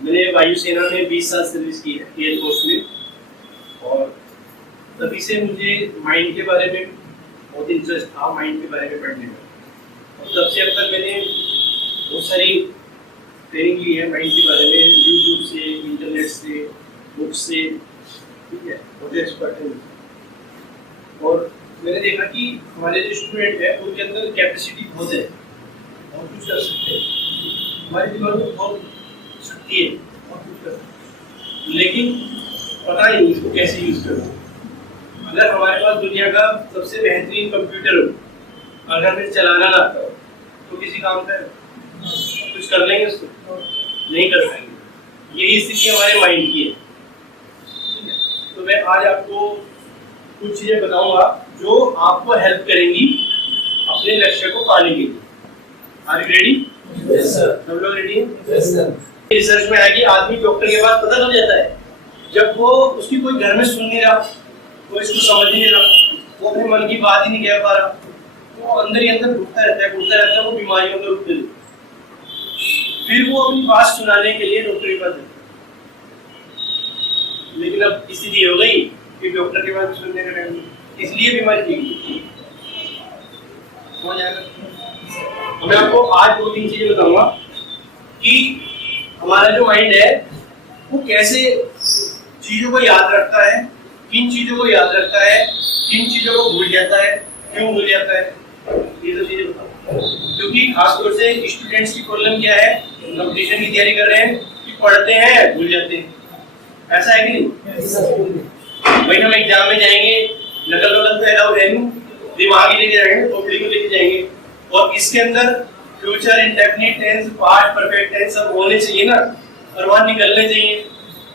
मैंने वायुसेना में 20 साल सर्विस की है एयरफोर्स में, और तभी से मुझे माइंड के बारे में बहुत इंटरेस्ट था, माइंड के बारे में पढ़ने में। और तब से अब तक मैंने बहुत सारी ट्रेनिंग ली है माइंड के बारे में, यूट्यूब से, इंटरनेट से, बुक से, ठीक है, मुझे एक्सपर्ट है। और मैंने देखा कि हमारे जो स्टूडेंट है उनके अंदर कैपेसिटी बहुत है, बहुत कुछ कर सकते हैं, हमारे दिमाग में बहुत शक्ति है, बहुत कुछ कर सकते हैं, लेकिन पता नहीं इसको कैसे यूज करो। अगर हमारे पास दुनिया का सबसे बेहतरीन कंप्यूटर हो, अगर हमें चलाना ना आता हो तो किसी काम का कुछ कर लेंगे उसको? नहीं कर पाएंगे। यही स्थिति हमारे माइंड की है। तो मैं आज आपको कुछ चीजें बताऊंगा जो आपको हेल्प करेंगी अपने लक्ष्य को पाने के लिए। Are you ready? Yes sir. सब लोग रेडी हैं? Yes sir. रिसर्च में है कि आदमी डॉक्टर के पास पता लग जाता है जब वो उसकी कोई घर में सुन नहीं रहा, वो इसको समझ नहीं रहा, वो अपने मन की बात ही नहीं कह पा रहा, वो अंदर ही अंदर घुटता रहता है, वो बीमारियों में रूप ले लेता है। फिर वो अपनी बात सुनाने के लिए डॉक्टर के पास जाता है। लेकिन अब स्थिति हो गई कि डॉक्टर के पास सुनने का टाइम नहीं, इसलिए बीमारी ठीक समझ आएगा। मैं आपको आज 2-3 चीजें बताऊंगा कि हमारा जो माइंड है वो कैसे चीजों को याद रखता है, किन चीजों को याद रखता है, किन चीजों को भूल जाता है, क्यों भूल जाता है, ये सब चीजें बताऊंगा। क्योंकि खासतौर से स्टूडेंट्स की प्रॉब्लम क्या है, कंपटीशन की तैयारी कर रहे हैं कि पढ़ते हैं भूल जाते हैं, ऐसा है कि नहीं? वही हम एग्जाम में जाएंगे, नकल वकल तो अलाउ है नहीं, दिमाग ही लेके जाएंगे, खोपड़ी को लेके जाएंगे, और इसके अंदर future, indefinite tense, past perfect tense सब होने चाहिए ना, और वहां निकलने चाहिए।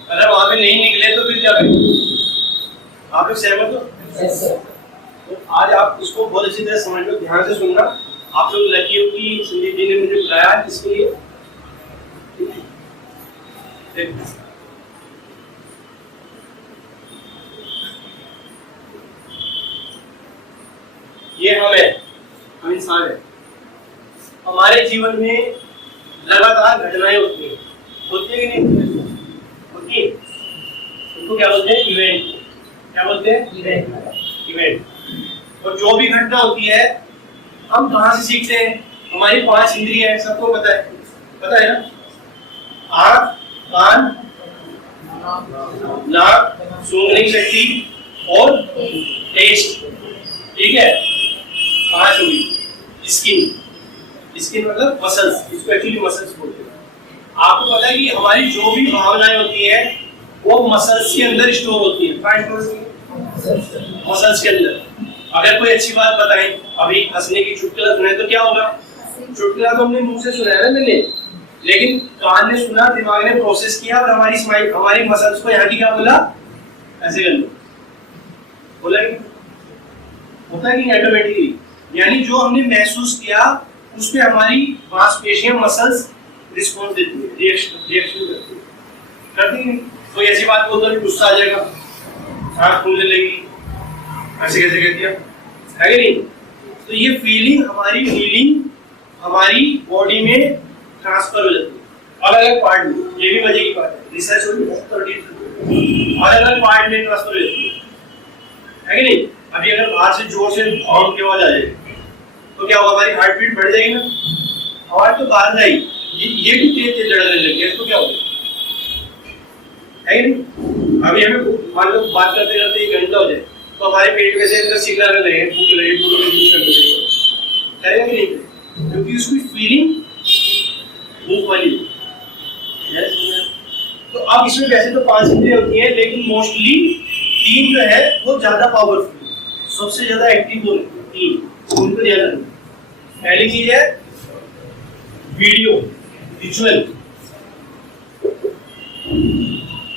अगर वहां पे नहीं निकले तो फिर क्या करें? आप लोग सहमत हो? Yes sir. तो आज आप इसको बहुत अच्छी तरह समझ लो, ध्यान से सुनना। आप लोग लकी हो कि संदीप जी ने मुझे बुलाया इसके लिए। ये हम इंसान है। हमारे जीवन में लगातार घटनाएं होती हैं कि नहीं होती है? उनको क्या बोलते हैं? इवेंट। क्या बोलते हैं? इवेंट। और जो भी घटना होती है हम कहाँ से सीखते हैं? हमारी 5 इंद्रियां हैं, सबको पता है ना? आँख, कान, नाक, सूंघने की शक्ति और टेस्ट, ठीक है? 5 हुई। स्किन मतलब मसल्स, इसको एक्चुअली मसल्स बोलते हैं। आपको पता है कि हमारी जो भी भावनाएं होती है वो मसल्स के अंदर स्टोर होती है। मसल्स के अंदर। अगर कोई अच्छी बात बताएं, अभी हंसने की चुटकुला सुनाए तो क्या होगा? चुटकुला तो हमने मुंह से सुनाया ना मैंने, लेकिन कान ने सुना, दिमाग ने प्रोसेस किया और हमारी मसल्स को यहाँ की क्या बोला? ऐसे कर लो, बोला होता है कि ऑटोमेटिकली। यानी जो हमने महसूस किया उस पे हमारी मांसपेशियां, मसल्स रिस्पॉन्स देती है, रिएक्शन करती है। कोई ऐसी बात बोलता है गुस्सा आ जाएगा, आँख फूलने लगेगी, ऐसे कैसे कह दिया, है कि नहीं? तो ये फीलिंग हमारी बॉडी में ट्रांसफर हो जाती है अलग अलग पार्ट में। ये भी मजे की बात है, रिसर्च हो रही है, अलग अलग पार्ट में ट्रांसफर हो जाती है कि नहीं? अभी अगर बाहर से जोर से हॉर्न की आवाज आ जाए तो क्या होगा? हमारी हार्ट बीट बढ़ जाएगी ना, आवाज तो बाहर जाएगी, ये भी तेज तेज धड़कने लगेगी, इसको क्या होगा? है कि नहीं? अभी हमें मान लो बात करते करते 1 घंटा हो जाए तो हमारे पेट में से अंदर सिग्नल लगे, भूख लगे, करेगा कि नहीं? क्योंकि उसकी फीलिंग भूख वाली है। तो अब इसमें वैसे तो 5 इंद्रियां होती हैं, लेकिन मोस्टली 3 जो है वो ज्यादा पावरफुल है, सबसे ज्यादा एक्टिव हो रही है 3, उनको ज्यादा। पहली चीज है वीडियो,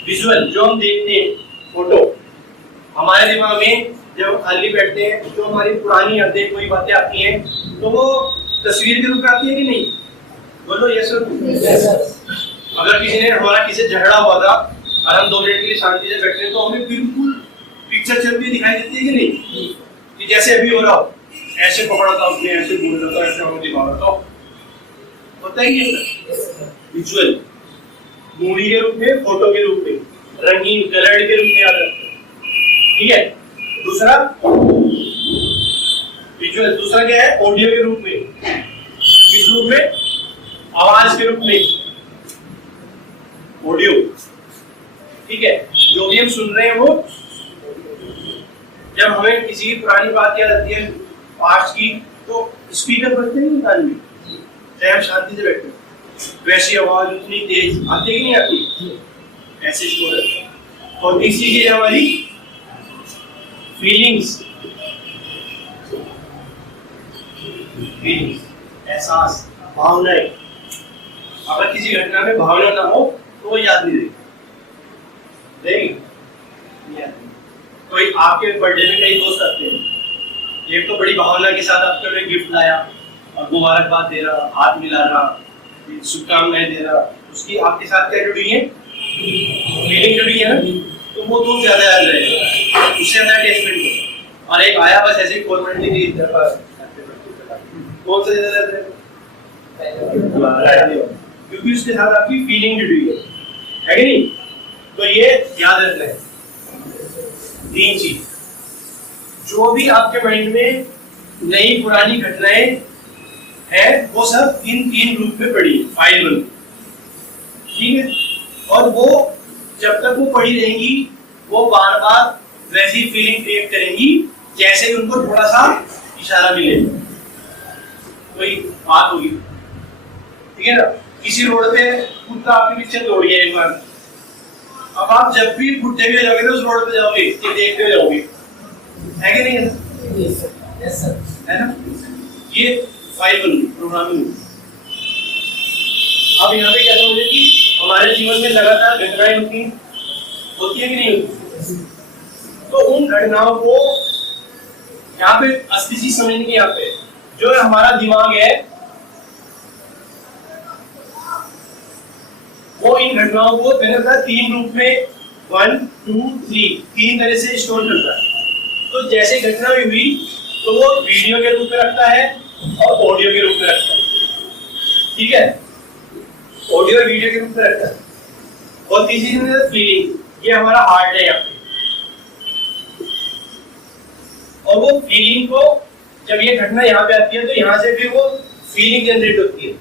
विजुअल जो हम देखते हैं, फोटो। हमारे दिमाग में जब हम खाली बैठते हैं तो हमारी पुरानी यादें, कोई बातें आती हैं तो वो तस्वीर के रूप में आती है कि नहीं? बोलो यस सर। अगर किसी ने हमारा किसी झगड़ा हुआ था और हम 2 मिनट के लिए शांति से बैठे तो हमें बिल्कुल पिक्चर चलती हुई दिखाई देती है कि नहीं? कि जैसे अभी हो रहा हो, ऐसे पकड़ा था उसने, ऐसे बोल रहा था, ऐसे हम दिखा रहा था, होता ही है विजुअल। मूवी के रूप में, फोटो के रूप में, रंगीन कलर्ड के रूप में याद रखते हैं, ठीक है। दूसरा विजुअल, दूसरा क्या है, ऑडियो के रूप में, किस रूप में, आवाज के रूप में, ऑडियो, ठीक है। जो भी हम सुन रहे हैं वो, जब हमें किसी पुरानी बात याद आती है पास्ट की, तो स्पीकर बजते नहीं कान में, चाहे हम शांति से बैठे, वैसी आवाज उतनी तेज आती है कि नहीं आती, ऐसे स्टोर है। और तीसरी चीज हमारी फीलिंग्स, एहसास, भावनाएं। अगर किसी घटना में भावना ना हो तो वो याद नहीं रहेगी। कोई आपके बर्थडे में कई दोस्त आते हैं, एक तो बड़ी भावना के साथ आपके लिए गिफ्ट लाया और मुबारकबाद दे रहा, हाथ मिला रहा, शुभकामनाएं दे रहा, उसकी आपके साथ क्या जुड़ी है, फीलिंग जुड़ी है ना, तो वो दोस्त ज्यादा याद रहेगा, उससे ज्यादा अटैचमेंट हो। और एक आया बस ऐसे फॉर्मेलिटी की तरफ, कौन सा ज्यादा याद रहेगा, क्योंकि उसके साथ आपकी फीलिंग जुड़ी है कि नहीं। तो ये याद रखना है तीन चीज, जो भी आपके माइंड में नई पुरानी घटनाएं हैं वो सब इन तीन ग्रुप में पड़ी है, फाइल बन, ठीक है। और वो जब तक वो पड़ी रहेंगी वो बार बार वैसी फीलिंग क्रिएट करेंगी जैसे उनको थोड़ा सा इशारा मिले, कोई बात होगी, ठीक है ना। किसी रोड पे कुत्ता आपके पीछे दौड़ गया एक बार, अब आप जब भी बुढ़े भी जाओगे तो उस रोड पे जाओगे, देखते हुए जाओगे, है कि नहीं, है ना। ये फाइल बन गई, प्रोग्रामिंग। अब यहाँ पे क्या समझे कि हमारे जीवन में लगातार घटनाएं होती है कि नहीं होती, तो उन घटनाओं को यहाँ पे असली चीज समझने की, यहाँ पे जो हमारा दिमाग है वो इन घटनाओं को तीन रूप में 1, 2, 3 तीन तरह से स्टोर करता है। तो जैसे घटना भी हुई तो वो वीडियो के रूप में रखता है और ऑडियो के रूप में रखता है, ठीक है, ऑडियो और वीडियो के रूप में रखता है। और तीसरी चीज फीलिंग, ये हमारा हार्ट है यहाँ पे, और वो फीलिंग को जब ये घटना यहाँ पे आती है तो यहाँ से भी वो फीलिंग जनरेट होती है।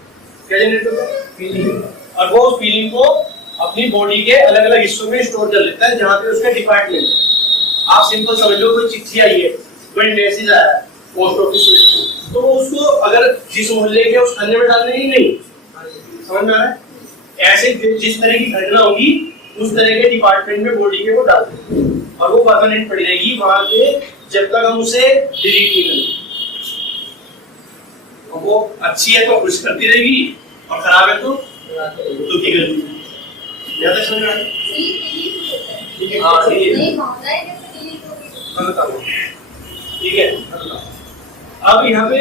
क्या जनरेट होता है, फीलिंग। और वो उस फीलिंग को अपनी बॉडी के अलग अलग हिस्सों में स्टोर कर लेता है जहाँ पे उसका डिपार्टमेंट है। आप सिंपल समझ लो, कोई चिट्ठी आई है, कोई मैसेज आया है पोस्ट ऑफिस में, तो उसको अगर जिस मोहल्ले के उस खाने में डालने ही नहीं, समझ में आ रहा है, ऐसे जिस तरह की घटना होगी उस तरह के डिपार्टमेंट में बॉडी के वो डाल दें और वो परमानेंट पड़ी रहेगी वहां पे जब तक हम उसे डिलीट नहीं करें। वो अच्छी है तो खुश करती रहेगी और खराब है तो दुखी करती रहेगी। ज्यादा समझ में आ रहा है? ठीक है। अब यहाँ पे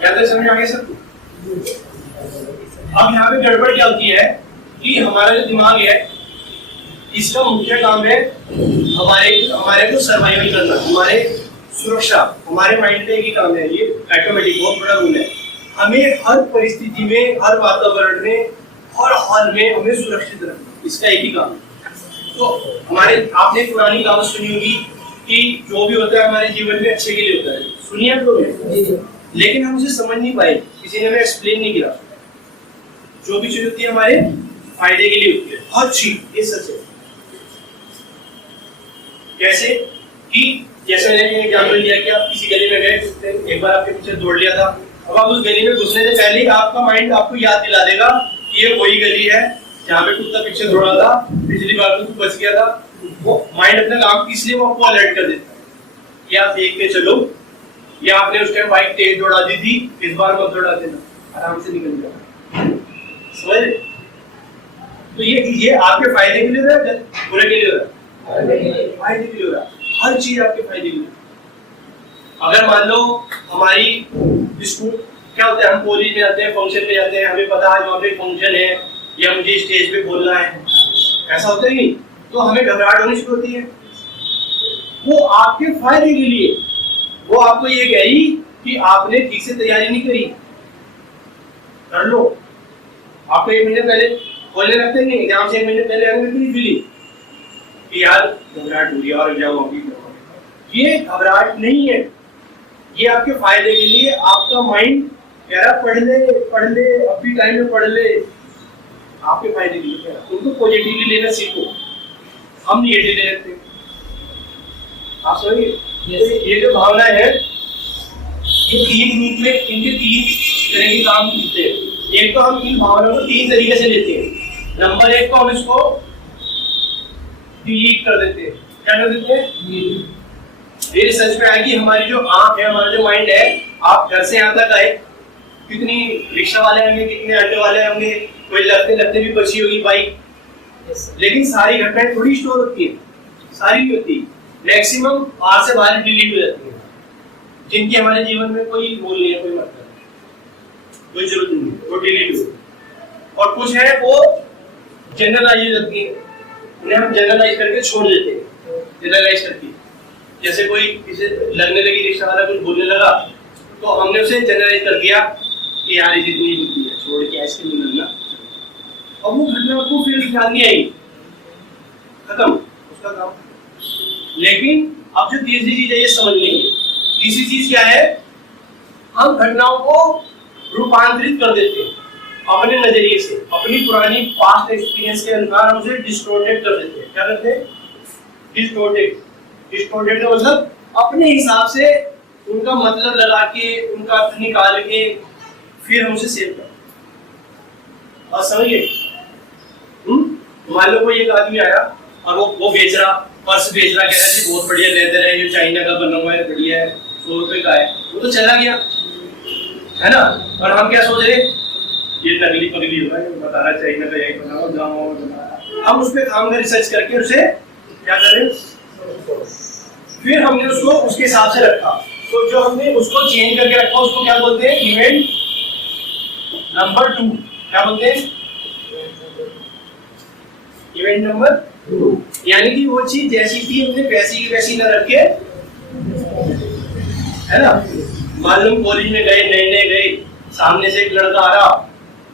ज्यादा समझ में आ गया सब। अब यहाँ पे गड़बड़ क्या होती है कि हमारा जो दिमाग है इसका मुख्य काम है हमारे को सर्वाइवल करना, हमारे सुरक्षा, हमारे माइंड का एक ही काम है, ये ऑटोमेटिक बहुत बड़ा रूल है। हमें हर परिस्थिति में, हर वातावरण में, हर हाल में हमें सुरक्षित रखना, इसका एक ही काम है। तो हमारे आपने पुरानी कहावत सुनी होगी कि जो भी होता है हमारे जीवन में अच्छे के लिए होता है, सुनिए आप लोग, लेकिन हम उसे समझ नहीं पाए, किसी ने हमें एक्सप्लेन नहीं किया। जो भी चीज होती है हमारे फायदे के लिए होती है, हर चीज, ये सच है। कैसे कि जैसे मैंने एग्जाम्पल लिया कि आप किसी गली में गए, एक बार आपके पीछे दौड़ लिया था, अब आप उस गली में घुसने से पहले आपका माइंड आपको याद दिला देगा कि ये वही गली है जहाँ पे कुत्ता पीछे दौड़ा था, पिछली बार तो बच गया था। वो माइंड अपने काम इसलिए वो आपको अलर्ट कर देता है कि आप देख के चलो, या आपने उस टाइम बाइक तेज दौड़ा दी थी, इस बार मत दौड़ा देना, आराम से निकल जाओ। समझ? तो ये आपके फायदे के लिए हो रहा है, बुरे के लिए हो रहा है? फायदे के लिए हो रहा है, हर चीज आपके फायदे के लिए। अगर मान लो हमारी स्कूल क्या होता है, हम कॉलेज में आते हैं, फंक्शन में जाते हैं, हमें पता है वहाँ पे फंक्शन है या मुझे स्टेज पे बोलना है, ऐसा होता है नहीं, तो हमें घबराहट होनी शुरू होती है। वो आपके फायदे के लिए, वो आपको ये कह रही कि आपने ठीक से तैयारी नहीं करी, कर लो, आपको 1 महीने पहले खोलने लगते नहीं, एग्जाम से 1 महीने पहले आएंगे कितनी फीलिंग कि यार घबराहट हो रही है और एग्जाम होगी। ये घबराहट नहीं है, ये आपके फायदे के लिए आपका माइंड कह रहा पढ़ ले अभी टाइम में पढ़ ले, आपके फायदे के लिए कह रहा। उनको पॉजिटिवली लेना सीखो, हम निगेटिव ले लेते हैं। आप समझिए ये जो भावना है ये 3 ग्रुप में, इनके 3 तरह के काम होते हैं। एक तो हम इन भावनाओं को 3 तरीके से लेते हैं। नंबर 1 तो हम इसको डिलीट कर देते हैं। क्या कर देते हैं? ये रिसर्च में आया कि हमारी जो आंख है, हमारा जो माइंड है, आप घर से यहाँ तक आए, कितनी रिक्शा वाले होंगे, कितने ऑटो वाले होंगे, कोई लगते लगते भी बची होगी बाइक, लेकिन सारी घटनाएं थोड़ी स्टोर होती है, सारी नहीं होती। मैक्सिमम बाहर से बाहर डिलीट हो जाती है, जिनकी हमारे जीवन में कोई मोल नहीं है, कोई मतलब नहीं, कोई जरूरत नहीं है, वो डिलीट हो। और कुछ है वो जनरलाइज हो जाती है, उन्हें हम जनरलाइज करके छोड़ देते हैं। जनरलाइज करके जैसे कोई किसी लगने लगी, रिक्शा वाला कुछ बोलने लगा तो हमने उसे जनरलाइज कर दिया कि यार ये जितनी बुद्धि है छोड़ के ऐसे नहीं लगना, और वो घटना को फिर याद नहीं आएगी, खत्म उसका काम। लेकिन अब जो तीसरी चीज है ये समझनी है। तीसरी चीज क्या है? हम घटनाओं को रूपांतरित कर देते हैं अपने नजरिए से, अपनी पुरानी पास्ट एक्सपीरियंस के अनुसार हम उसे डिस्टोर्टेड कर देते हैं। क्या करते हैं? डिस्टोर्टेड का मतलब अपने हिसाब से उनका मतलब लगा के, उनका अर्थ निकाल के फिर हम उसे सेव करते हैं। और समझिए, मान लो कोई एक आदमी आया और वो बेच रहा, पर्स बेच रहा, कह रहा है बहुत बढ़िया लेदर है, ये चाइना का बना हुआ है, बढ़िया है, 100 रुपए का है, वो तो चला गया, है ना। और हम क्या सोच रहे, ये नकली पगली होगा, ये बता रहा चाइना का यही बना हुआ, हम उस पर काम में रिसर्च करके उसे क्या करें, फिर हमने उसको उसके हिसाब से रखा। तो जो हमने उसको चेंज करके रखा उसको क्या बोलते हैं? Event number 2। क्या बोलते हैं? Event number 2। यानी कि वो चीज जैसी थी हमने वैसी की वैसी न रखे, है ना। मालूम कॉलेज में गए, नए गए, सामने से एक लड़का आ रहा,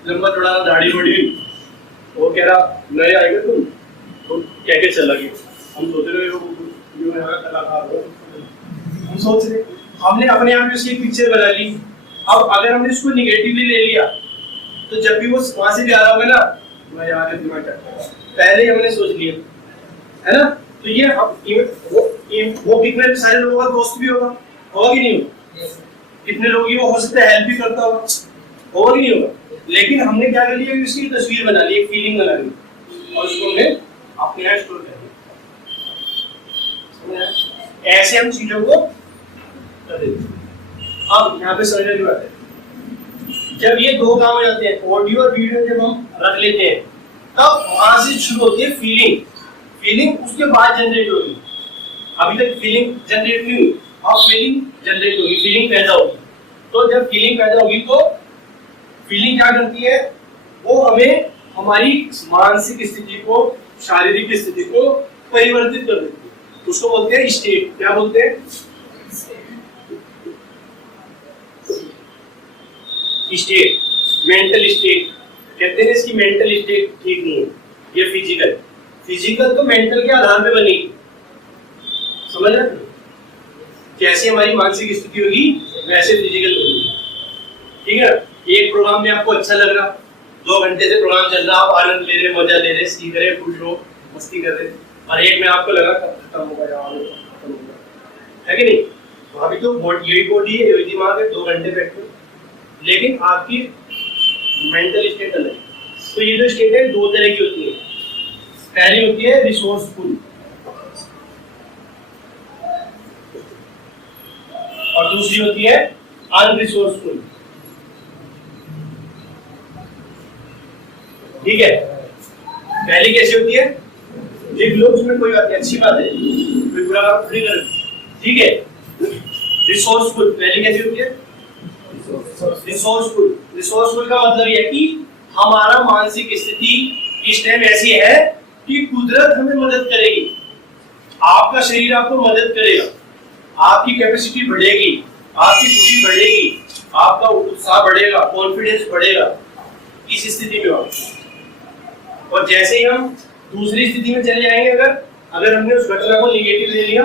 लंबा थोड़ा दाढ़ी बड़ी, वो कह रहा नए आएगा तुम क्या क्या चला गया। हम सोच रहे हो कलाकार हो, हम सोच रहे, हमने अपने आप में उसकी एक पिक्चर बना ली। अब अगर हमने इसको निगेटिवली ले लिया तो जब भी वो वहां से भी आ रहा होगा ना, मैं यार दिमाग पहले ही हमने सोच लिया, है ना। तो ये अब वो कितने सारे लोगों का दोस्त भी होगा कि नहीं होगा? कितने लोग वो हो सकता है हेल्प भी करता होगा कि नहीं होगा? लेकिन हमने क्या कर लिया, उसकी तस्वीर बना ली, एक फीलिंग बना ली, और उसको हमने अपने यहाँ स्टोर कर दिया। ऐसे हम चीजों को कर देते हैं। अब यहाँ पे समझने की बात है, जब ये 2 काम हो जाते हैं, ऑडियो और वीडियो जब हम रख लेते हैं, तब वहां से शुरू होती है फीलिंग उसके बाद जनरेट होगी। अभी तक फीलिंग जनरेट नहीं हुई, अब फीलिंग जनरेट होगी, फीलिंग पैदा होगी। तो जब फीलिंग पैदा होगी तो फीलिंग क्या करती है, वो हमें हमारी मानसिक स्थिति को, शारीरिक स्थिति को परिवर्तित कर देती है। उसको बोलते हैं स्टेट। क्या बोलते हैं? स्टेट, मेंटल स्टेट कहते हैं। इसकी मेंटल स्टेट ठीक नहीं है, ये फिजिकल तो मेंटल के आधार पे बनेगी, समझ रहे? जैसे हमारी मानसिक स्थिति होगी वैसे फिजिकल होगी, ठीक है। एक प्रोग्राम में आपको अच्छा लग रहा, 2 घंटे से प्रोग्राम चल रहा, आप आनंद ले रहे, मजा ले रहे, सीख रहे, खुश हो, मस्ती कर रहे, और एक में आपको लगा खत्म होगा यार, खत्म होगा, है कि नहीं? तो अभी तो यही बॉडी है, यही दिमाग है, 2 घंटे बैठे, लेकिन आपकी मेंटल स्टेट अलग है। तो ये जो स्टेट है 2 तरह की होती है। पहली होती है रिसोर्सफुल, और दूसरी होती है अनरिसोर्सफुल, ठीक है। पहली कैसी होती है? लिख लो, उसमें कोई बात नहीं, अच्छी बात है, कोई बुरा काम नहीं कर, ठीक है। रिसोर्सफुल पहली कैसी होती है? रिसोर्सफुल का मतलब यह है कि हमारा मानसिक स्थिति इस टाइम ऐसी है कि कुदरत हमें मदद करेगी, आपका शरीर आपको मदद करेगा, आपकी कैपेसिटी बढ़ेगी, आपकी खुशी बढ़ेगी, आपका उत्साह बढ़ेगा, कॉन्फिडेंस बढ़ेगा, इस स्थिति में होगा। और जैसे ही हम दूसरी स्थिति में चले जाएंगे, अगर हमने उस घटना को निगेटिव ले लिया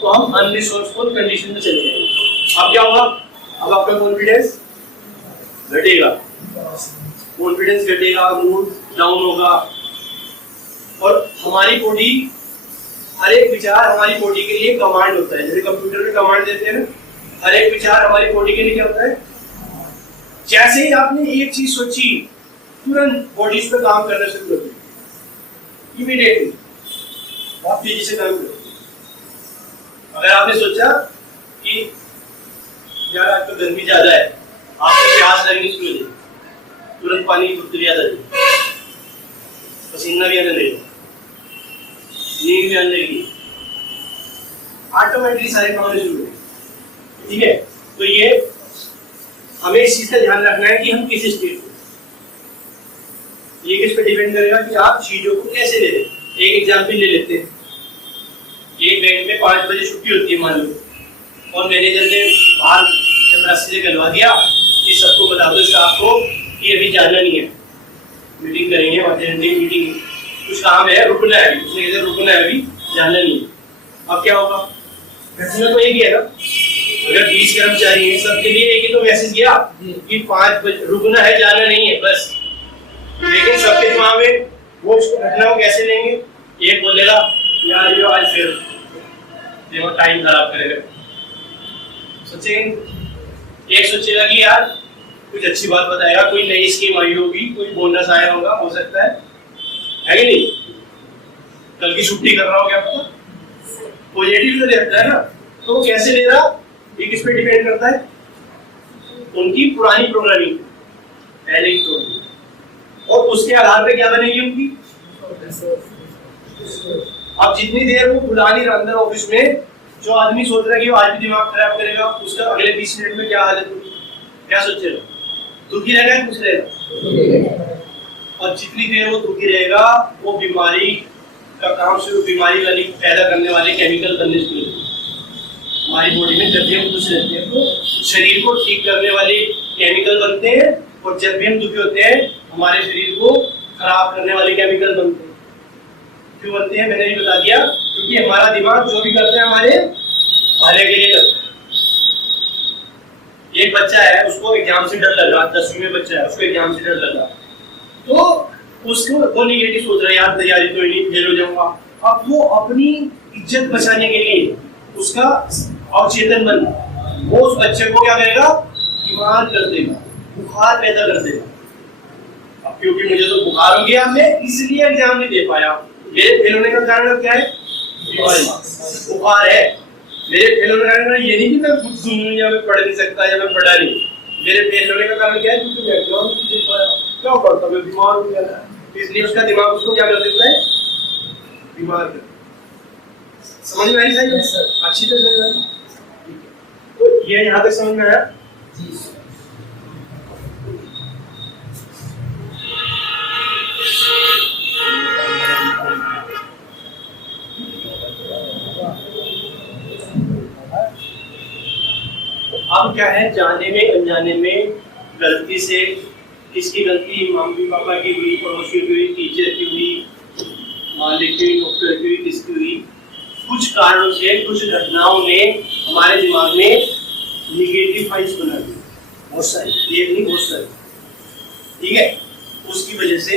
तो हम अनरिसोर्सफुल कंडीशन में चले जाएंगे। अब क्या होगा? अब आपका कॉन्फिडेंस घटेगा, मूड डाउन होगा, और हमारी बॉडी, हर एक विचार हमारी बॉडी के लिए कमांड होता है। जैसे कंप्यूटर में कमांड देते हैं ना, हर एक विचार हमारी बॉडी के लिए क्या होता है? जैसे ही आपने एक चीज सोची, तुरंत बॉडी इस पर काम करना शुरू कर देती, इमीडिएटली आप तेजी से काम करो। अगर आपने सोचा कि यार आज तो गर्मी ज्यादा है, आपको प्यास लगनी शुरू हो जाएगी, तुरंत पानी की बोतल याद आ जाएगी, पसीना भी आने लगेगा, नींद भी आने लगेगी, ऑटोमेटिकली सारे काम होने शुरू हो जाएंगे। ठीक है, तो ये हमें इस चीज का ध्यान रखना है कि हम किस स्टेट में, ये किस पे डिपेंड करेगा कि आप चीजों को कैसे ले रहे हैं। एक एग्जाम्पल ले लेते हैं, एक बैंक में 5 बजे छुट्टी होती है मान लो, और मैनेजर ने बाहर चपरासी से कहलवा दिया कि सबको बता दो स्टाफ को कि अभी जाना नहीं है, मीटिंग करेंगे, अटेंडिंग मीटिंग, कुछ काम है, रुकना है, उसने इधर रुकना है, अभी जाना नहीं है। अब क्या होगा? घटना तो एक ही है ना, अगर 20 कर्मचारी हैं, सबके लिए एक ही तो मैसेज गया कि 5 बजे रुकना है, जाना नहीं है, बस। लेकिन सबके दिमाग में वो इसको घटना को कैसे लेंगे? एक बोलेगा यार ये आज फिर देखो टाइम खराब करेगा, सोचेंगे। एक सोचेगा कि यार कुछ अच्छी बात बताएगा, कोई नई स्कीम आई होगी, कोई बोनस आया होगा, हो सकता है कि नहीं? कल की छुट्टी कर रहा हो, क्या पता, पॉजिटिव तो रहता है ना। तो वो कैसे ले रहा, ये किस पे डिपेंड करता है? उनकी पुरानी प्रोग्रामिंग, पहले की प्रोग्रामिंग, और उसके आधार पे क्या बनेगी उनकी। अब जितनी देर वो बुला नहीं रहा अंदर ऑफिस में, जो आदमी सोच रहा है कि वो आज भी दिमाग खराब करेगा, उसका अगले 20 मिनट में क्या हालत होगी, क्या सोचेगा? दुखी रहेगा या खुश रहेगा? और जितनी देर वो दुखी रहेगा, वो बीमारी का काम शुरू, बीमारी वाली पैदा करने वाले केमिकल बनने शुरू होते हैं हमारी बॉडी में। जब भी हम खुश रहते हैं तो शरीर को ठीक करने वाले केमिकल बनते हैं, और जब भी हम दुखी होते हैं हमारे शरीर को खराब करने वाले केमिकल बनते हैं। क्यों बनते हैं मैंने भी बता दिया, क्योंकि हमारा दिमाग जो भी करता है हमारे भले के लिए करता है। एक बच्चा है, उसको एग्जाम से डर लग रहा, 10वीं में बच्चा है, उसको एग्जाम से डर लग रहा, तो उसको वो निगेटिव सोच रहा है, यार तैयारी तो नहीं, फेल हो जाऊंगा। अब वो अपनी इज्जत बचाने के लिए उसका अवचेतन मन वो उस बच्चे को क्या करेगा, बीमार कर देगा, बुखार पैदा कर देगा। अब क्योंकि मुझे तो बुखार हो गया, मैं इसलिए एग्जाम नहीं दे पाया, मेरे फेल होने का कारण क्या है, बीमारी, बुखार है। मेरे फेल होने का कारण ये नहीं कि मैं खुद सुन या मैं पढ़ नहीं सकता या मैं पढ़ा नहीं, मेरे फेल होने का कारण क्या है, क्योंकि मैं एग्जाम नहीं दे पाया, क्या पढ़ता, मैं बीमार हो गया, इसलिए उसका दिमाग उसको क्या कर देता है, बीमार कर। समझ में आई? सही है, अच्छी तरह समझ में। तो ये यहाँ तक समझ में आया? अब क्या है, जाने में अनजाने में गलती से, किसकी गलती, मम्मी पापा की हुई, पड़ोसी की हुई, टीचर की हुई, मालिक की, डॉक्टर की हुई, किसकी हुई, कुछ कारणों से, कुछ घटनाओं ने हमारे दिमाग में निगेटिव फाइल्स बना दी, बहुत सारी, एक नहीं बहुत सारी। ठीक है, उसकी वजह से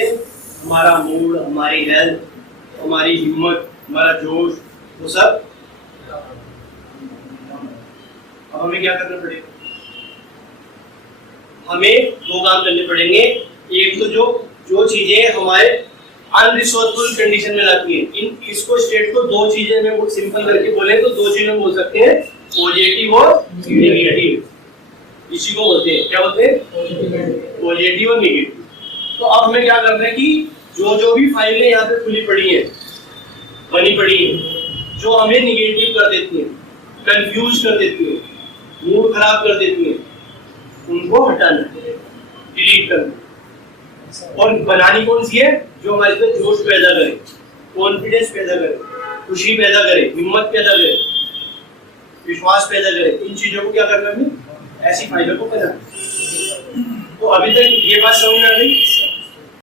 हमारा मूड, हमारी हेल्थ, हमारी हिम्मत, हमारा जोश, वो सब। अब हमें क्या करना पड़ेगा, हमें 2 काम करने पड़ेंगे। एक तो जो चीजें हमारे अनरिसोर्सफुल कंडीशन में लाती है, इसको स्टेट को 2 चीजें में बहुत सिंपल करके बोले तो 2 चीजें बोल सकते हैं, पॉजिटिव और नेगेटिव। इसी को बोलते हैं, क्या बोलते हैं, पॉजिटिव और नेगेटिव। तो अब हमें क्या करना है कि जो भी फाइलें यहाँ पे खुली पड़ी है, बनी पड़ी है, जो हमें निगेटिव कर देती है, कंफ्यूज कर देती है, मूड खराब कर देती है, उनको हटाना, डिलीट करना। और बनानी कौन सी है, जो हमारे पे जोश पैदा करे, कॉन्फिडेंस पैदा करे, खुशी पैदा करे, हिम्मत पैदा करे, विश्वास पैदा करे। इन चीजों को क्या करना है, ऐसी फाइलों को बनाना। तो अभी तक ये बात समझ में आ गई।